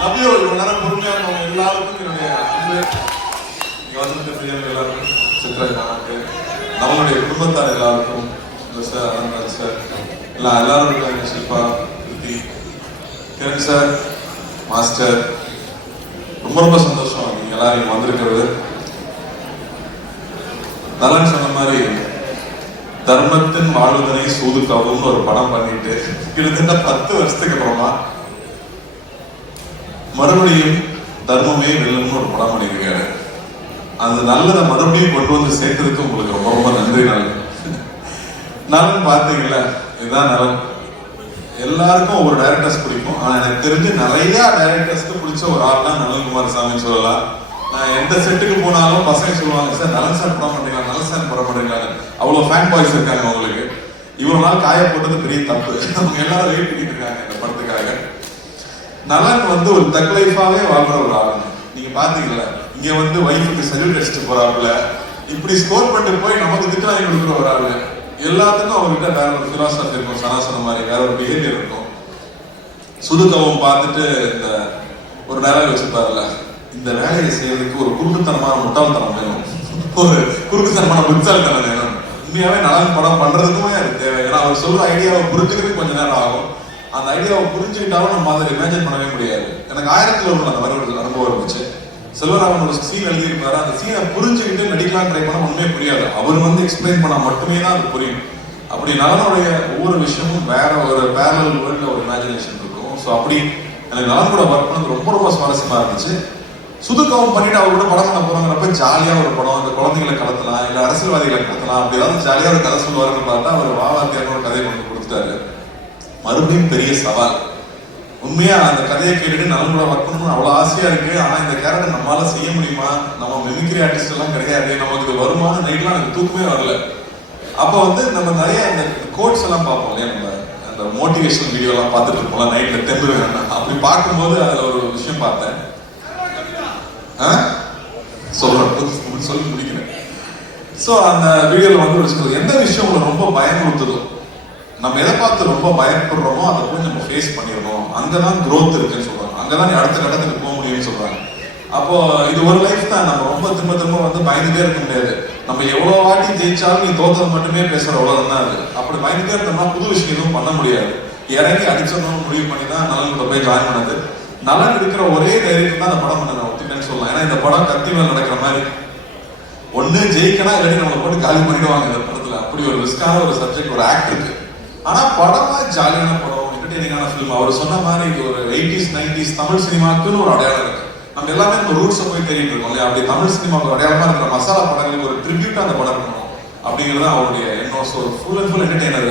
Love you இவ்வளவு நேரம் பொறுமையா இருந்தவங்க எல்லாருக்கும் என்னுடைய அன்பு. இங்க வந்திருக்க பெரியவங்க எல்லாருக்கும் சித்ரா நமக்கு நம்மளுடைய குடும்பத்தார் எல்லாருக்கும் இந்த சார் அனந்தராஜ் சார் எல்லாம் எல்லாரும் இருக்காங்க ஷில்பா கிருத்தி கிரண் சார் மாஸ்டர் ரொம்ப ரொம்ப சந்தோஷம். நீங்க எல்லாரும் இங்க வந்திருக்கிறது. நலன் சொன்ன மாதிரி தர்மத்தின் வாழ்வதனை சூது கவுன்னு ஒரு படம் பண்ணிட்டு கிட்டத்தட்ட பத்து வருஷத்துக்கு அப்புறமா மறுபடியும் தர்மமே வெல்லும்னு ஒரு படம் பண்ணியிருக்காரு. அந்த நல்லதை மறுபடியும் கொண்டு வந்து சேர்த்ததுக்கு உங்களுக்கு ரொம்ப ரொம்ப நன்றி நாள் நலன் பார்த்தீங்கல்ல இதுதான் நலன். எல்லாருக்கும் ஒரு டைரக்டர்ஸ் பிடிக்கும். ஆனால் எனக்கு தெரிஞ்சு நிறைய டைரக்டர்ஸ்க்கு பிடிச்ச ஒரு ஆள் தான் நலன்குமார் சாமி சொல்லலாம். நான் எந்த செட்டுக்கு போனாலும் பசங்க சொல்லுவாங்க சார் நலன் சார் படம் பண்றீங்களா? நலன் சார் படம் பண்றீங்களா அவ்வளோ ஃபேன் பாய்ஸ் இருக்காங்க உங்களுக்கு. இவ்வளோ நாள் காய போட்டது பெரிய தப்பு. அவங்க எல்லாரும் வெயிட் பண்ணிட்டு இருக்காங்க இந்த படத்துக்காக. நலன் வந்து ஒரு தக் லைஃபாவே வாழ்ற ஒரு ஆளுங்க. நீங்க பாத்தீங்களா? இங்க வந்து ஒய்ஃபுக்கு சல்யூட் அடிச்சுட்டு போறாப்புல. இப்படி ஸ்கோர் பண்ணிட்டு போய் நமக்கு திட்டு வாங்கி கொடுக்குற ஒரு ஆளு எல்லாத்துக்கும் அவர்கிட்ட வேற ஒரு பிலாசபி இருக்கும் சனாசனம் மாதிரி வேற ஒரு பிஹேவியர் இருக்கும். சுதுகவும் பார்த்துட்டு இந்த ஒரு டயலாக் வச்சிருப்பாருல்ல இந்த வேலையை செய்யறதுக்கு ஒரு குறுக்குத்தனமான முட்டாள்தனம் வேணும். ஒரு குறுக்குத்தனமான புத்தாள்தனம் வேணும். உண்மையாவே நலன் படம் பண்றதுக்குமே அது தேவை. ஏன்னா அவர் சொல்ற ஐடியாவை புரிஞ்சுக்கிறதுக்கு கொஞ்ச நேரம் ஆகும். அந்த ஐடியாவை புரிஞ்சுக்கிட்டாலும் நம்ம அதை இமேஜின் பண்ணவே முடியாது. எனக்கு ஆயிரத்தில் ஒன்று அந்த மாதிரி அனுபவம் இருந்துச்சு. செல்வராமன் ஒரு சீன் எழுதியிருப்பாரு அந்த சீனை புரிஞ்சுக்கிட்டு நடிக்கலாம் ட்ரை பண்ண ஒண்ணுமே புரியாது. அவர் வந்து எக்ஸ்பிளைன் பண்ணா மட்டுமே தான் அது புரியும். அப்படி நலனுடைய ஒவ்வொரு விஷயமும் வேற ஒரு பேரல் வேர்ல்ட்ல ஒரு இமேஜினேஷன் இருக்கும். ஸோ அப்படி எனக்கு நலன் கூட ஒர்க் பண்ணது ரொம்ப ரொம்ப சுவாரஸ்யமா இருந்துச்சு. சுதுக்கவும் பண்ணிட்டு அவர் கூட படம் பண்ண போறாங்கிறப்ப ஜாலியா ஒரு படம் அந்த குழந்தைகளை கடத்தலாம் இல்ல அரசியல்வாதிகளை கடத்தலாம் அப்படி ஏதாவது ஜாலியா ஒரு கதை சொல்லுவாருன்னு பார்த்தா அவர் வாவாத்தியான ஒரு கதையை கொண்டு கொடுத்துட்டாரு. மறுபடியும் பெரிய சவால். உண்மையா அந்த கதையை கேட்டுட்டு நலன் கூட ஒர்க் பண்ணணும்னு அவ்வளவு ஆசையா இருக்கு. ஆனா இந்த கேரக்டர் நம்மளால செய்ய முடியுமா? நம்ம மெமிக்ரி ஆர்டிஸ்ட் எல்லாம் கிடையாது. நமக்கு இது வருமான நைட்லாம் எனக்கு தூக்கமே வரல. அப்ப வந்து நம்ம நிறைய அந்த கோட்ஸ் எல்லாம் பார்ப்போம் இல்லையா? நம்ம அந்த மோட்டிவேஷன் வீடியோ எல்லாம் பார்த்துட்டு இருப்போம் நைட்ல தெம்பு அப்படி பார்க்கும்போது அதுல ஒரு விஷயம் பார்த்தேன். ஆ? சொல்றேன். சொல்லி முடிக்கிறேன். ஸோ அந்த வீடியோல வந்து ஒரு எந்த விஷயம் உங்களுக்கு ரொம்ப பயமுறுத்துதோ? நம்ம எதை பார்த்து ரொம்ப பயப்படுறோமோ அதை போய் நம்ம ஃபேஸ் பண்ணிடணும். அங்கதான் growth இருக்குன்னு சொல்றாங்க. அங்கதான் நீ அடுத்த கட்டத்துக்கு போக முடியும்னு சொல்றாங்க. அப்போ இது ஒரு லைஃப் தான். நம்ம ரொம்ப திரும்ப திரும்ப வந்து பயந்துட்டே இருக்க முடியாது. நம்ம எவ்வளோ வாட்டி ஜெயிச்சாலும் நீ தோத்தது மட்டுமே பேசுற அவ்வளவுதான் தான் அது. அப்படி பயந்துட்டே இருந்தோம்னா புது விஷயம் எதுவும் பண்ண முடியாது. இறங்கி அடிச்சிடணும்னு முடிவு பண்ணி தான் நலன் கூட போய் ஜாயின் பண்ணது. நலன் இருக்கிற ஒரே தைரியம் தான் அந்த படம் பண்ண நான் ஒத்துக்கிறேன்னு சொல்லலாம். ஏன்னா இந்த படம் கத்தி மேல் நடக்கிற மாதிரி. ஒன்று ஜெயிக்கணும் இல்லாட்டி நம்ம போட்டு காலி பண்ணிடுவாங்க இந்த படத்துல. அப்படி ஒரு ரிஸ்கான ஒரு சப்ஜெக்ட் ஒரு ஆக்ட் இருக்கு. ஆனா படமா ஜாலியான படம் என்டர்டெய்னிங்கான ஃபிலிம் அவர் சொன்ன மாதிரி இது ஒரு எயிட்டிஸ் நைன்டிஸ் தமிழ் சினிமாக்குன்னு ஒரு அடையாளம் இருக்கு. நம்ம எல்லாமே இந்த ரூட்ஸை போய் தேடிட்டு இருக்கோம் இல்லையா? அப்படி தமிழ் சினிமாவுக்கு அடையாளமா இருக்கிற மசாலா படங்களுக்கு ஒரு ட்ரிபியூட் அந்த படம் பண்ணணும் அப்படிங்கிறது தான் அவருடைய எண்ணம் so full and full entertainer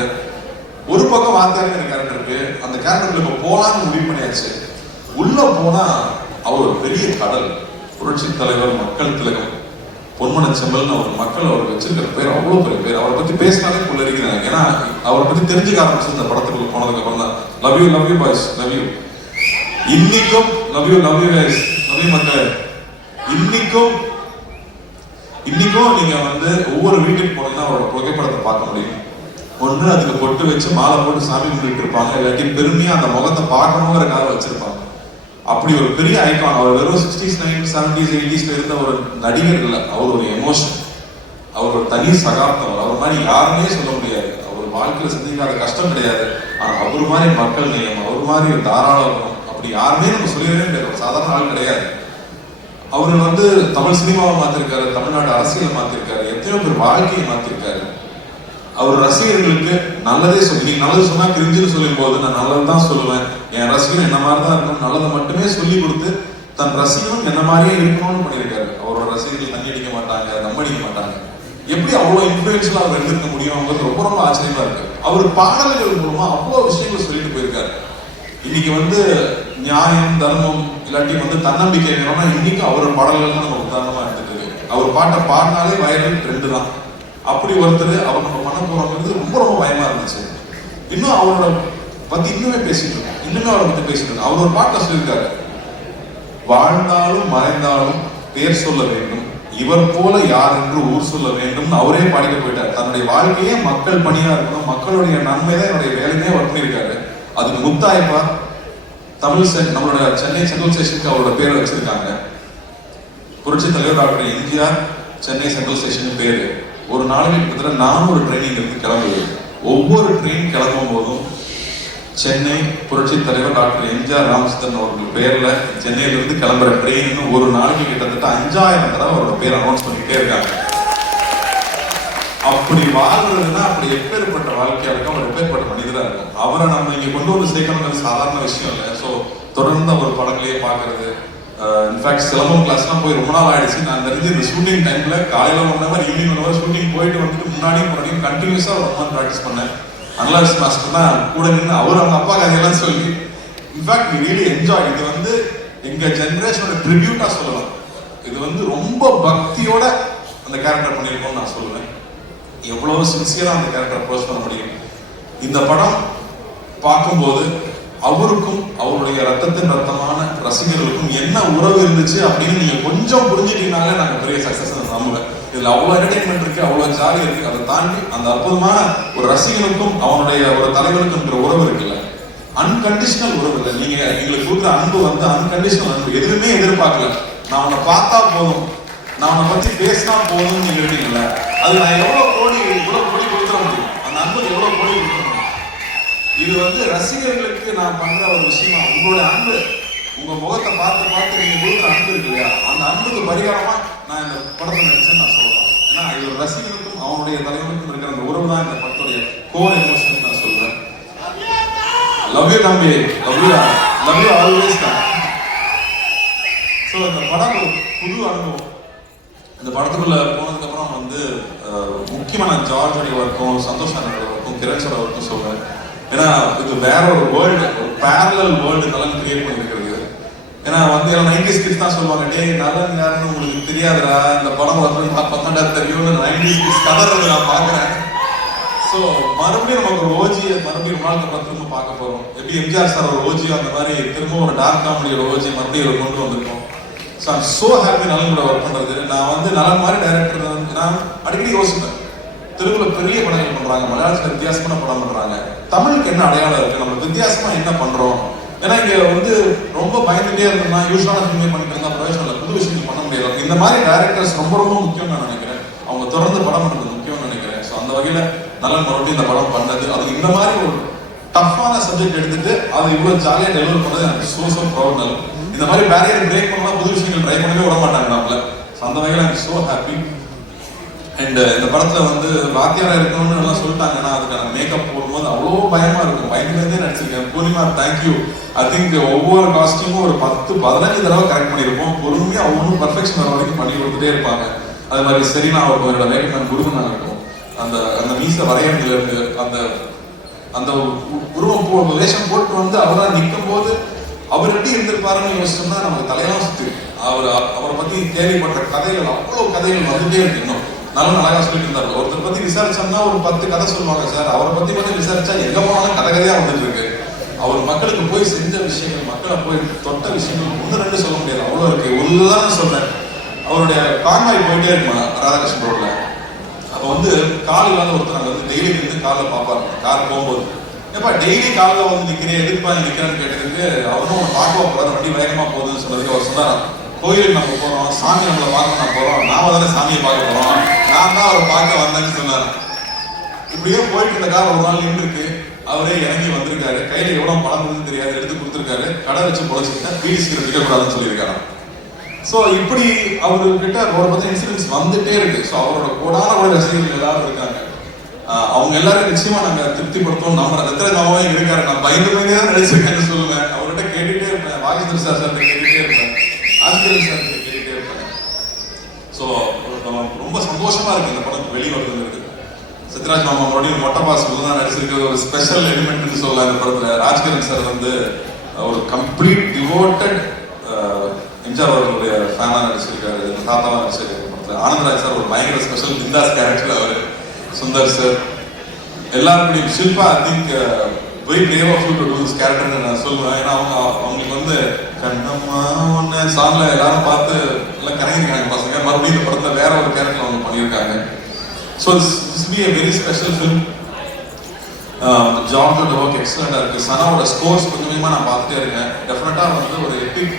ஒரு பக்கம் வார்த்தையான கேரக்டர் இருக்கு. அந்த கேரக்டர் இப்போ போலான்னு முடிவு பண்ணியாச்சு. உள்ள போனா அவர் ஒரு பெரிய கடல். புரட்சி தலைவர் மக்கள் திலகம். பொன்மன செம்மல்னு அவர் மக்கள் அவர் வச்சிருக்கிற பேர் அவ்வளவு பெரிய பேர். அவரை பத்தி பேசினாலே புள்ளரிக்கிறாங்க ஏன்னா அவரை பத்தி தெரிஞ்சுக்க ஆரம்பிச்சு இந்த படத்துக்குள்ள போனதுக்கு அப்புறம் தான். Love you love you boys love you இன்னைக்கும் love you love you boys love you மக்கள். இன்னைக்கும் இன்னைக்கும் நீங்க வந்து ஒவ்வொரு வீட்டுக்கு போனீங்கன்னா அவரோட புகைப்படத்தை பார்க்க முடியும். ஒன்று அதுக்கு பொட்டு வச்சு மாலை போட்டு சாமி கும்பிட்டு இருப்பாங்க. இல்லாட்டி பெருமையா அந்த முகத்தை பார்க்கணுங்கிறக்காக வச்சிருப்பாங்க. அப்படி ஒரு பெரிய ஐகான் அவர் வெறும் சிக்ஸ்டீஸ் நைன் செவன்டிஸ் எயிட்டிஸ்ல இருந்த ஒரு நடிகர் இல்லை அவர் ஒரு எமோஷன் அவர் ஒரு தனி சகாப்தம் அவர் மாதிரி யாருமே சொல்ல முடியாது. அவர் வாழ்க்கையில சந்திக்காத கஷ்டம் கிடையாது. ஆனா அவர் மாதிரி மக்கள் நேயம் அவர் மாதிரி ஒரு தாராளம் அப்படி யாருமே நம்ம சொல்லவே முடியாது. சாதாரண ஆள் கிடையாது. அவர் வந்து தமிழ் சினிமாவை மாத்திருக்காரு தமிழ்நாடு அரசியலை மாத்திருக்காரு எத்தனையோ பேர் வாழ்க்கையை மாத்திருக்காரு. அவர் ரசிகர்களுக்கு நல்லதே சொல்லி. நல்லது சொன்னா கிரிஞ்சுன்னு சொல்லும் போது நான் நல்லது தான் சொல்லுவேன். என் ரசிகன் என்ன மாதிரி தான் இருக்கணும் நல்லதை மட்டுமே சொல்லி கொடுத்து தன் ரசிகனும் என்ன மாதிரியே இருக்கணும்னு பண்ணியிருக்காரு. அவரோட ரசிகர்கள் தண்ணி அடிக்க மாட்டாங்க தம் அடிக்க மாட்டாங்க. எப்படி அவ்வளவு இன்ஃபுளுன்ஸ்லாம் அவர் இருந்திருக்க முடியும் ரொம்ப ரொம்ப ஆச்சரியமா இருக்கு. அவர் பாடல்கள் மூலமா அவ்வளவு விஷயங்கள் சொல்லிட்டு போயிருக்காரு. இன்னைக்கு வந்து நியாயம் தர்மம் இல்லாட்டி வந்து தன்னம்பிக்கை வேணும்னா இன்னைக்கு அவரோட பாடல்கள் தான் நம்ம உதாரணமா எடுத்துட்டு இருக்கு அவர் பாட்டை பாடினாலே வயலின் ட்ரெண்டு தான் அப்படி ஒருத்தர் அவர் நம்ம பண்ண போறோங்கிறது ரொம்ப ரொம்ப பயமா இருந்துச்சு. இன்னும் அவரோட பத்தி இன்னுமே பேசிட்டு இருக்கோம். இன்னுமே அவரை பத்தி பேசிட்டு இருக்கோம். அவர் ஒரு பாட்டில் சொல்லியிருக்காரு. வாழ்ந்தாலும் மறைந்தாலும் பேர் சொல்ல வேண்டும். இவர் போல யார் என்று ஊர் சொல்ல வேண்டும். அவரே பாடிக்க போயிட்டார். தன்னுடைய வாழ்க்கையே மக்கள் பணியா இருக்கணும். மக்களுடைய நன்மை தான் என்னுடைய வேலையே ஒர்க் பண்ணியிருக்காரு. அதுக்கு முத்தாய்ப்பா தமிழ் சென் நம்மளோட சென்னை சென்ட்ரல் ஸ்டேஷனுக்கு அவரோட பேரை வச்சிருக்காங்க. புரட்சி தலைவர் doctor MGR Chennai central station பேரு. ஒரு நாளைக்கு கிட்டத்தட்ட நானூறு ட்ரெயினிங் இருந்து கிளம்புது. ஒவ்வொரு ட்ரெயின் கிளம்பும் போதும் சென்னை புரட்சி தலைவர் டாக்டர் எம்ஜிஆர் ராமச்சந்திரன் அவர்கள் பேர்ல சென்னையிலிருந்து கிளம்புற ட்ரெயின் ஒரு நாளைக்கு கிட்டத்தட்ட அஞ்சாயிரம் தடவை அவரோட பேர் அனௌன்ஸ் பண்ணிட்டே இருக்காங்க. அப்படி வாழ்றதுன்னா அப்படி எப்பேற்பட்ட வாழ்க்கையா இருக்கும் அவர் எப்பேற்பட்ட மனிதரா இருக்கும் அவரை நம்ம இங்க கொண்டு வந்து சேர்க்கணுங்கிறது சாதாரண விஷயம் இல்லை. ஸோ தொடர்ந்து அவர் படங்களையே பார்க்கறது Uh, இன்ஃபேக்ட் சிலம்பம் கிளாஸ்லாம் போய் ரொம்ப நாள் ஆயிடுச்சு. நான் தெரிஞ்சு இந்த ஷூட்டிங் டைம்ல காலையில் one hour evening one hour shooting போயிட்டு வந்துட்டு முன்னாடியும் முன்னாடியும் கண்டினியூஸாக ஒரு ஒன் ப்ராக்டிஸ் பண்ணேன். அனலாஸ் மாஸ்டர் தான் கூட நின்று அவர் அவங்க அப்பா கதையெல்லாம் சொல்லி இன்ஃபேக்ட் ரியலி என்ஜாய் இது வந்து எங்கள் ஜென்ரேஷனோட ட்ரிபியூட்டாக சொல்லலாம். இது வந்து ரொம்ப பக்தியோட அந்த கேரக்டர் பண்ணியிருக்கோம்னு நான் சொல்லுவேன். எவ்வளோ சின்சியராக அந்த கேரக்டர் அப்ரோச் பண்ண முடியும். இந்த படம் பார்க்கும்போது அவருக்கும் அவருடைய ரத்தத்தின் ரத்தமான ரசிகர்களுக்கும் என்ன உறவு இருந்துச்சு அப்படின்னு நீங்க கொஞ்சம் புரிஞ்சுட்டீங்கனாலே நாங்க பெரிய சக்சஸ் நம்புவேன் இதுல அவ்வளவு என்டர்டைன்மெண்ட் இருக்கு அவ்வளவு ஜாலி இருக்கு. அதை தாண்டி அந்த அற்புதமான ஒரு ரசிகனுக்கும் அவனுடைய ஒரு தலைவனுக்கும் உறவு இருக்குல்ல. அன்கண்டிஷனல் உறவு இல்லை. நீங்க எங்களுக்கு கொடுக்குற அன்பு வந்து அன்கண்டிஷனல் அன்பு. எதுவுமே எதிர்பார்க்கல. நான் உன்னை பார்த்தா போதும். நான் உன்னை பத்தி பேசினா போதும்னு நீங்க இருக்கீங்கல்ல அது நான் எவ்வளவு கோடி இவ்வளவு கோடி கொடுத்துட முடியும் அந்த அன்பு எவ்வளவு கோடி கொடுத்துட முடியும் இது வந்து ரசிகர்களுக்கு நான் பண்ற ஒரு விஷயமா உங்களுடைய அன்பு. உங்க முகத்தை பார்த்து பார்த்து நீங்க கொடுக்குற அன்பு இருக்கு இல்லையா? அந்த அன்புக்கு பரிகாரமா நான் இந்த படத்தை நடிச்சேன்னு நான் சொல்றேன் ஏன்னா இது ஒரு ரசிகனுக்கும் அவனுடைய தலைவனுக்கும் இருக்கிற அந்த உறவு தான் இந்த படத்துடைய கோர் எமோஷன் நான் சொல்றேன். லவ் யூ தம்பி. Love you love you always தான். ஸோ இந்த படம் ஒரு புது அனுபவம். இந்த படத்துக்குள்ள போனதுக்கப்புறம் வந்து முக்கியமான முக்கியமா ஜார்ஜோடைய ஒர்க்கும் சந்தோஷ் அண்ணனோட ஒர்க்கும் கிரண்ஸோட ஒர்க்கும் சொல்றேன். ஏன்னா இது வேற ஒரு வேர்ல்டு ஒரு பேரலல் வேர்ல்டு நலன் கிரியேட் பண்ணிருக்கிறது ஏன்னா வந்து எல்லாம் நைன்டிஸ் கிட்ஸ் தான் சொல்லுவாங்க டேய் நலன் யாருன்னு உங்களுக்கு தெரியாதுடா இந்த படம் வந்து நான் பத்தாண்டா தெரியும் நைன்டிஸ் கிட்ஸ் கதறது நான் பாக்குறேன் ஸோ மறுபடியும் நமக்கு ஒரு ஓஜியை மறுபடியும் ரொம்ப நாளுக்கு திரும்ப பார்க்க போறோம். எப்படி எம்ஜிஆர் சார் ஒரு ஓஜியோ அந்த மாதிரி திரும்ப ஒரு டார்க் காமெடி ஒரு ஓஜி மறுபடியும் கொண்டு வந்திருக்கோம். ஸோ ஐம் ஸோ ஹாப்பி நலன் கூட ஒர்க் பண்றது. நான் வந்து நலன் மாதிரி டைரக்டர் வந்து நான் அடிக்கடி யோசிப்பேன். தெலுங்குல பெரிய படங்கள் பண்றாங்க மலையாளத்துல வித்தியாசமான படம் பண்றாங்க. தமிழுக்கு என்ன அடையாளம் இருக்கு? நம்ம வித்தியாசமா என்ன பண்றோம்? ஏன்னா இங்க வந்து ரொம்ப பயந்துட்டே இருந்தோம்னா யூஸ்வலான ஃபிலிமே பண்ணிட்டு இருந்தா ப்ரொஃபஷனல் புது விஷயங்கள் பண்ண முடியாது. இந்த மாதிரி டேரக்டர்ஸ் ரொம்ப ரொம்ப முக்கியம் நான் நினைக்கிறேன். அவங்க தொடர்ந்து படம் பண்றது முக்கியம்னு நினைக்கிறேன். ஸோ அந்த வகையில நல்ல மறுபடியும் இந்த படம் பண்ணது. அது இந்த மாதிரி ஒரு டஃப்பான சப்ஜெக்ட் எடுத்துட்டு அதை இவ்வளவு ஜாலியா டெலிவர் பண்ணது எனக்கு சோ சோ ப்ரௌட் இந்த மாதிரி பேரியர் பிரேக் பண்ணலாம் புது விஷயங்கள் ட்ரை பண்ணவே விட மாட்டாங்க நம்மள. ஸோ அந்த வகையில் எனக்கு சோ ஹாப்பி அண்ட் இந்த படத்துல வந்து வாத்தியாரா இருக்கணும்னு எல்லாம் சொல்லிட்டாங்க. நான் அதுக்கான மேக்கப் போடும்போது அவ்வளோ பயமா இருக்கும். பயந்துலேருந்தே நடிச்சிருக்கேன். பூர்ணிமா தேங்க்யூ ஐ திங்க் ஒவ்வொரு காஸ்டியூமும் ஒரு பத்து பதினஞ்சு தடவை கரெக்ட் பண்ணியிருப்போம். பொறுமையா ஒவ்வொன்றும் பர்ஃபெக்ஷன் வர வரைக்கும் பண்ணி கொடுத்துட்டே இருப்பாங்க. அது மாதிரி சரினா அவருக்கு என்னோட மேக்கப் குருமன் இருக்கும் அந்த அந்த மீச வரையறதுல இருந்து அந்த அந்த உருவம் போ வேஷம் போட்டு வந்து அவரா நிற்கும் போது அவர் எப்படி இருந்திருப்பாருன்னு யோசிச்சோம்னா நமக்கு தலையெல்லாம் சுத்தி அவர் அவரை பத்தி கேள்விப்பட்ட கதைகள் அவ்வளோ கதைகள் வந்துட்டே இருக்கு நல்ல அழகா சொல்லிட்டு இருந்தாரு ஒருத்தர் பத்தி விசாரிச்சோம்னா ஒரு பத்து கதை சொல்லுவாங்க சார். அவரை பத்தி பத்தி விசாரிச்சா எங்க போனாலும் கதை கதையா வந்துட்டு இருக்கு. அவர் மக்களுக்கு போய் செஞ்ச விஷயங்கள் மக்களை போய் தொட்ட விஷயங்கள் ஒன்று ரெண்டு சொல்ல முடியாது. அவ்வளவு இருக்கு. ஒரு சொன்னேன் அவருடைய கான்வாய் போயிட்டே இருக்குமா ராதாகிருஷ்ணன் ரோட்ல? அப்ப வந்து கால் இல்லாத ஒருத்தர் அங்க வந்து டெய்லி நின்று காலில் பார்ப்பாரு கார் போகும்போது. ஏப்பா டெய்லி காலில் வந்து நிக்கிறேன் எதிர்ப்பா இங்க நிக்கிறேன்னு கேட்டதுக்கு அவரும் உன்னை பார்க்க போறாரு. வண்டி வேகமா போகுதுன்னு சொன்னதுக்கு அவர் சொன்னாராம் கோயிலுக்கு நம்ம போறோம் சாமி நம்மளை பார்க்க நான் போறோம். நாம தானே சாமியை பார்க்க போறோம். நான் தான் அவரை பார்க்க வந்தேன்னு சொன்னார். இப்படியே போயிட்டு இருந்த கார் ஒரு நாள் நின்றுருக்கு அவரே இறங்கி வந்திருக்காரு. கையில எவ்வளவு பணம் இருக்குன்னு தெரியாது. எடுத்து கொடுத்துருக்காரு. கடை வச்சு பொழைச்சிக்கிட்டா பீடி சீக்கிரம் விற்கக்கூடாதுன்னு சொல்லியிருக்காரு சோ இப்படி அவர்கிட்ட ஒரு பத்தி இன்சிடென்ட்ஸ் வந்துட்டே இருக்கு. சோ அவரோட கூடான ஒரு ரசிகர்கள் எல்லாரும் இருக்காங்க. அவங்க எல்லாரும் நிச்சயமா நாங்க திருப்திப்படுத்தோம் நம்ம ரத்திர நாமாவே இருக்காரு. நான் பயந்து பயந்து தான் நினைச்சிருக்கேன்னு சொல்லுவேன். அவர்கிட்ட கேட்டுட்டே இருப்பேன். வாகேந்திர சார் சார் கேட்டுட்டே இருப்பேன். ஆசிரியர் சார் கேட்டுட்டே இருப்பேன் ஸோ ரொம்ப சந்தோஷமா இருக்கு இந்த படம் வெளிவருதுங்கிறது சித்ராஜ் மாமா மறுபடியும் மொட்டை பாஸ் தான் நடிச்சிருக்க ஒரு ஸ்பெஷல் எலிமெண்ட்னு சொல்லலாம் இந்த படத்துல. ராஜ்கிரண் சார் வந்து ஒரு கம்ப்ளீட் டிவோட்டட் எம்ஜிஆர் அவர்களுடைய ஃபேனா நடிச்சிருக்காரு. இந்த நடிச்சிருக்காரு படத்துல. ஆனந்தராஜ் சார் ஒரு பயங்கர ஸ்பெஷல் பிந்தாஸ் கேரக்டர் அவர். சுந்தர் சார் எல்லாருக்கும் Shilpa I think very brave of you to do this character நான் சொல்லுவேன். ஏன்னா அவங்க அவங்களுக்கு வந்து கண்ணம்மா ஒன்று சாங்ல எல்லாரும் பார்த்து எல்லாம் கரங்கிருக்காங்க பசங்க. மறுபடியும் இந்த படத்தில் வேற ஒரு கேரக்டர் அவங்க பண்ணியிருக்காங்க. So this be a very special film ஜாபோட work எக்ஸலண்டாக இருக்குது சனாவோட ஸ்கோர்ஸ் கொஞ்சமாக நான் பார்த்துட்டே இருக்கேன். டெஃபினட்டாக வந்து ஒரு epic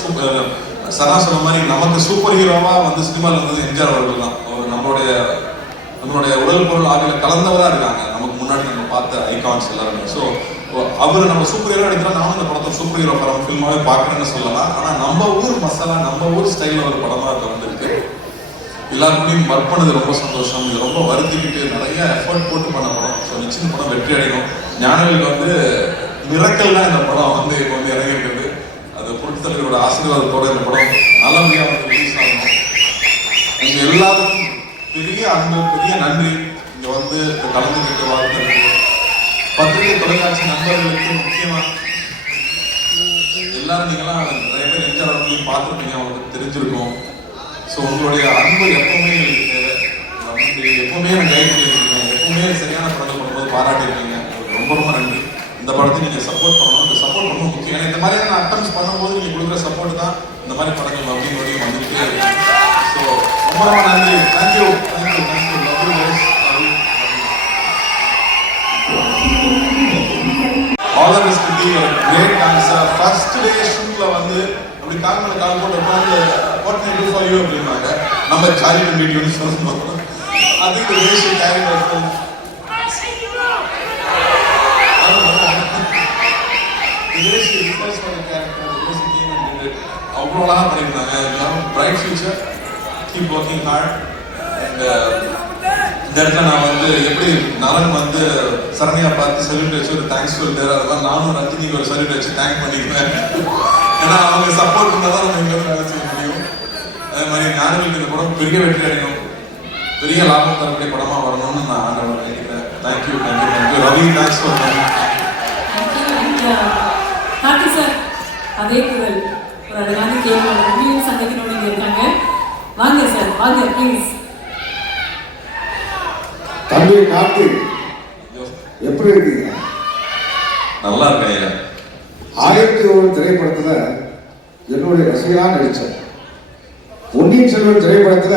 super uh, uh, Sana சொன்ன மாதிரி நமக்கு சூப்பர் ஹீரோவாக வந்து சினிமாவில் இருந்தது எம்ஜிஆர் அவர்கள் தான். நம்மளுடைய நம்மளுடைய உடல் பொருள் ஆகிய கலந்தவராக இருக்காங்க. நமக்கு முன்னாடி நம்ம பார்த்த ஐகான்ஸ் எல்லாருமே. ஸோ அவர் நம்ம சூப்பர் ஹீரோ நடிக்கிறோம் நானும் இந்த படத்தை சூப்பர் ஹீரோ படம் ஃபில்மாவே பார்க்குறேன்னு சொல்லலாம். ஆனால் நம்ம ஊர் மசாலா நம்ம ஊர் ஸ்டைலில் ஒரு படமாக அது வந்திருக்கு எல்லாருக்கூடையும் ஒர்க் பண்ணது ரொம்ப சந்தோஷம். இது ரொம்ப வருத்திக்கிட்டு நிறைய எஃபர்ட் போட்டு பண்ண படம். ஸோ நிச்சயம் இந்த படம் வெற்றி அடையும் ஞானவேலுக்கு வந்து மிரக்கல் தான் இந்த படம் வந்து இப்போ வந்து இறங்கியிருக்கிறது. அது பொருட்தலைவரோட ஆசீர்வாதத்தோட இந்த படம் நல்லபடியாக வந்து ரிலீஸ் ஆகணும். உங்க எல்லாருக்கும் பெரிய அன்பு பெரிய நன்றி. இங்கே வந்து கலந்துக்கிட்டு வாழ்த்துருக்கு பத்திரிகை தொலைக்காட்சி நண்பர்களுக்கு முக்கியமா? எல்லாரும் நீங்களாம் நிறைய பேர் எம்ஜிஆர் அவர்களையும் பார்த்துருப்பீங்க அவங்களுக்கு தெரிஞ்சிருக்கும். ஸோ உங்களுடைய அன்பு எப்பவுமே எங்களுக்கு தேவை. எப்பவுமே எனக்கு கைட் பண்ணியிருக்கீங்க. எப்பவுமே சரியான படத்தை பண்ணும்போது பாராட்டியிருக்கீங்க. உங்களுக்கு ரொம்ப ரொம்ப நன்றி. இந்த படத்தை நீங்கள் சப்போர்ட் பண்ணணும். இந்த சப்போர்ட் ரொம்ப முக்கியம். ஏன்னா இந்த மாதிரியான அட்டம்ஸ் பண்ணும்போது நீங்கள் கொடுக்குற சப்போர்ட் தான் இந்த மாதிரி படங்கள் மறுபடியும் மறுபடியும் வந்துகிட்டே இருக்கு. ஸோ ரொம்ப ரொம்ப நன்றி. Thank you thank you all the best first day வந்து அப்படி கால் மேல கால் போட்டு உட்கார்ந்து வாட் ஃபார் யூ அப்படின்னாங்க. நம்ம சாரி பண்ணிட்டோம்னு சொன்னோம் அதுக்கு the way she அவ்வளோ பண்ணியிருந்தாங்க. Bright future keep working hard and இந்த இடத்துல நான் வந்து எப்படி நலன் வந்து சரணியா பார்த்து சல்யூட் வச்சு ஒரு தேங்க்ஸ் சொல்லிட்டாரு அது நானும் ரஜினிக்கு ஒரு சல்யூட் வச்சு தேங்க் பண்ணிக்கிறேன் ஏன்னா அவங்க சப்போர்ட் இருந்தால் தான் நம்ம இங்கே வேலை செய்ய முடியும். அதே மாதிரி ஞானங்களுக்கு இந்த படம் பெரிய வெற்றி அடையணும். பெரிய லாபம் தரக்கூடிய படமாக வரணும்னு நான் ஆண்டவர் நினைக்கிறேன் thank you thank you thank you Ravi thanks for Karthi sir அதே குரல் ஒரு அழகான கேள்வி உண்மையும் சந்திக்கணும்னு இருக்காங்க. வாங்க சார் வாங்க ப்ளீஸ் தம்பி கார்த்தி எப்படி இருக்கீங்க நல்லா இருக்கேன் ஆயிரத்தி ஒரு திரைப்படத்துல என்னுடைய ரசிகரா நடிச்சேன் பொன்னியின் செல்வன் திரைப்படத்துல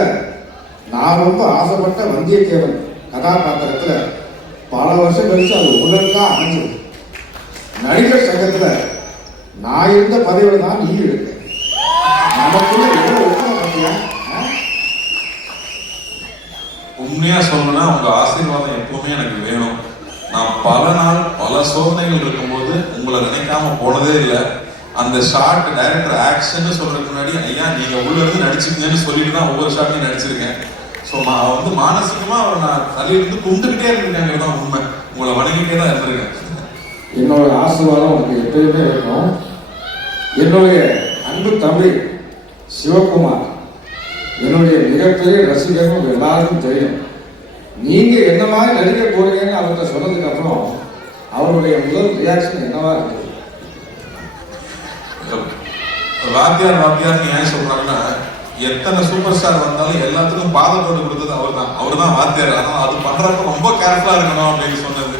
நான் ரொம்ப ஆசைப்பட்ட வந்தியத்தேவன் கதாபாத்திரத்துல பல வருஷம் கழிச்சு அது உடலுக்கா அமைஞ்சது. நடிகர் சங்கத்துல நான் இருந்த பதவியில தான் நீ இருக்க நமக்குள்ள எவ்வளவு ஒற்றுமை உண்மையாக சொல்லணும்னா உங்கள் ஆசீர்வாதம் எப்போவுமே எனக்கு வேணும். நான் பல நாள் பல சோதனைகள் இருக்கும்போது உங்களை நினைக்காம போனதே இல்லை. அந்த ஷார்ட் டைரக்டர் ஆக்ஷன் சொல்றதுக்கு முன்னாடி ஐயா நீங்க உள்ள இருந்து நடிச்சிருக்கீங்கன்னு சொல்லிட்டு தான் ஒவ்வொரு ஷாட்லையும் நடிச்சிருக்கேன். ஸோ நான் வந்து மானசீகமா நான் தலையிலிருந்து கும்பிட்டுக்கிட்டே இருந்திருக்கேன் தான் உண்மை. உங்களை வணங்கிட்டே தான் இருந்திருக்கேன். என்னோட ஆசீர்வாதம் உனக்கு எப்பயுமே இருக்கும் என்னுடைய அன்பு தம்பி சிவகுமார் என்னுடைய மிகப்பெரிய ரசிகர்கள் எல்லாருக்கும் தெரியும். நீங்க என்ன மாதிரி நடிக்க போறீங்கன்னு அவர்கிட்ட சொன்னதுக்கு அப்புறம் அவருடைய முதல் ரியாக்ஷன் என்னவா இருக்கு வாத்தியார் வாத்தியார் ஏன் சொல்றாங்கன்னா எத்தனை சூப்பர் ஸ்டார் வந்தாலும் எல்லாத்துக்கும் பாதத்தோடு கொடுத்தது அவர் தான் அவர் தான் வாத்தியார். ஆனால் அது பண்றப்ப ரொம்ப கேர்ஃபுல்லா இருக்கணும் அப்படின்னு சொன்னது.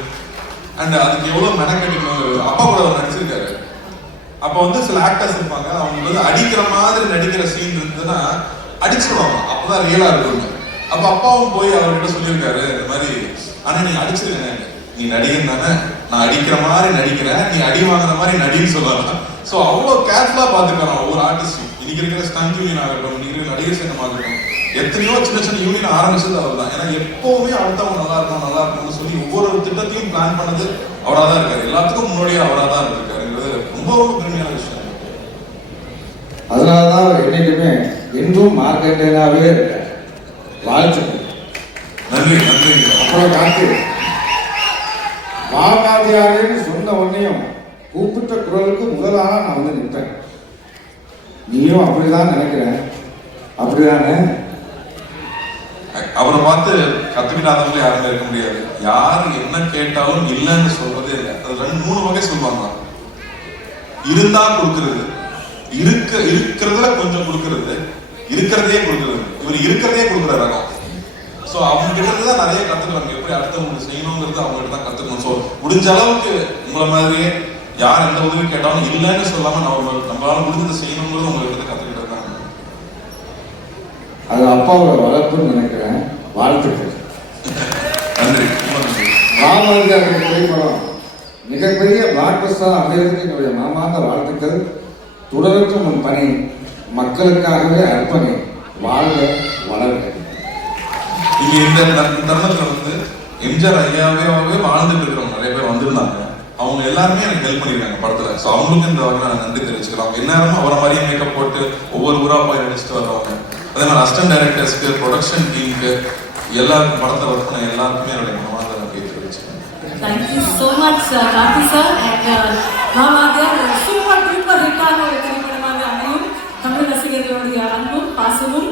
அண்ட் அதுக்கு எவ்வளவு மெனக்கெட்டுக்கணும் அப்பா கூட அவர் நடிச்சிருக்காரு. அப்ப வந்து சில ஆக்டர்ஸ் இருப்பாங்க. அவங்க வந்து அடிக்கிற மாதிரி நடிக்கிற சீன் இருந்ததுன்னா அடிச்சிருவாங்க. அப்பதான் ரியலா இருக்கும் அப்ப அப்பாவும் போய் அவர்கிட்ட சொல்லியிருக்காரு? இந்த மாதிரி ஆனா நீ அடிச்சிருக்க நீ நடிகன் தானே? நான் அடிக்கிற மாதிரி நடிக்கிறேன். நீ அடி வாங்குற மாதிரி நடின்னு சொல்லலாம் சோ அவ்வளவு கேர்ஃபுல்லா பாத்துக்கலாம் ஒவ்வொரு ஆர்டிஸ்டும் இன்னைக்கு இருக்கிற ஸ்டண்ட் யூனியன் ஆகட்டும் இன்னைக்கு இருக்கிற நடிகர் சங்கம் ஆகட்டும் எத்தனையோ சின்ன சின்ன யூனியன் ஆரம்பிச்சது அவர் தான். ஏன்னா எப்பவுமே அடுத்தவங்க நல்லா இருக்கும் நல்லா இருக்கும்னு சொல்லி ஒவ்வொரு திட்டத்தையும் பிளான் பண்ணது அவரா தான் இருக்காரு. எல்லாத்துக்கும் முன்னாடியே அவரா தான் இருக்காருங்கிறது ரொம்ப ரொம்ப பெருமையான விஷயம். அதனாலதான் என்னைக்குமே என்றும் மார்க்கெட்டேனாவே இருக்காரு. வாழ்த்துக்கள் நன்றி நன்றி. அப்புறம் காத்து வாகாதியாரேன்னு சொன்ன உடனேயும் கூப்பிட்ட குரலுக்கு முதலாக நான் வந்து நிற்பேன் நீயும் அப்படிதான் நினைக்கிறேன் அப்படிதானே? அவரை பார்த்து கத்துக்கிட்டாதவங்களே யாருமே இருக்க முடியாது. யார் என்ன கேட்டாலும் இல்லைன்னு சொல்றதே இல்லை. அது ரெண்டு மூணு வகை சொல்லுவாங்க. இருந்தா கொடுக்கறது. இருக்க இருக்கிறதுல கொஞ்சம் கொடுக்கறது. இருக்கிறதே கொடுக்கறது. இவர் இருக்கிறதே கொடுக்குற ரகம் ஸோ அவங்க கிட்ட தான் நிறைய கத்துக்கிறாங்க எப்படி அடுத்தவங்களுக்கு செய்யணுங்கிறது அவங்க கிட்ட தான் கத்துக்கணும். ஸோ முடிஞ்ச அளவுக்கு உங்களை மாதிரியே யார் எந்த உதவி கேட்டாலும் இல்லைன்னு சொல்லாம நம்ம நம்மளால முடிஞ்சதை செய்யணுங்கிறது உங்ககிட்ட கத்துக்கிட்டு இருக்காங்க அது அப்பாவோட வளர்ப்புன்னு நினைக்கிறேன். வாழ்த்துக்கள். நன்றி. ராமராஜர் திரைப்படம் மிகப்பெரிய பிளாக் பஸ்டர் அமையறதுக்கு என்னுடைய மாமாந்த வாழ்த்துக்கள். தொடரட்டும் உன் பணி. மக்களுக்காகவே அர்ப்பணி வாழ்க வளர்க. இங்க இந்த தருணத்துல வந்து எம்ஜிஆர் ஐயாவே வாழ்ந்துட்டு இருக்கிறவங்க நிறைய பேர் வந்திருந்தாங்க. அவங்க எல்லாருமே எனக்கு ஹெல்ப் பண்ணிருக்காங்க படத்துல. ஸோ அவங்களுக்கும் இந்த வகையில் நான் நன்றி தெரிவிச்சுக்கலாம். எல்லாரும் அவரை மாதிரியே மேக்கப் போட்டு ஒவ்வொரு ஊரா போய் நடிச்சுட்டு வர்றவங்க. அதே மாதிரி அசிஸ்டன்ட் டைரக்டர்ஸ்க்கு ப்ரொடக்ஷன் டீமுக்கு எல்லாருக்கும் படத்தை ஒர்க் பண்ண எல்லாருக்குமே என்னுடைய மனமார்ந்த நன்றியை தெரிவிச்சுக்கிறேன். Thank you so much, uh, Karthi sir. And uh, டூப்பர் ஹிட்டான ஒரு திரைப்படமாக அமையும் தமிழ் ரசிகர்களுடைய அன்பும் பாசமும்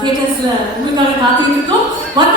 தியேட்டர்ஸ்ல உங்களுக்காக காத்திருக்கும் ஒன்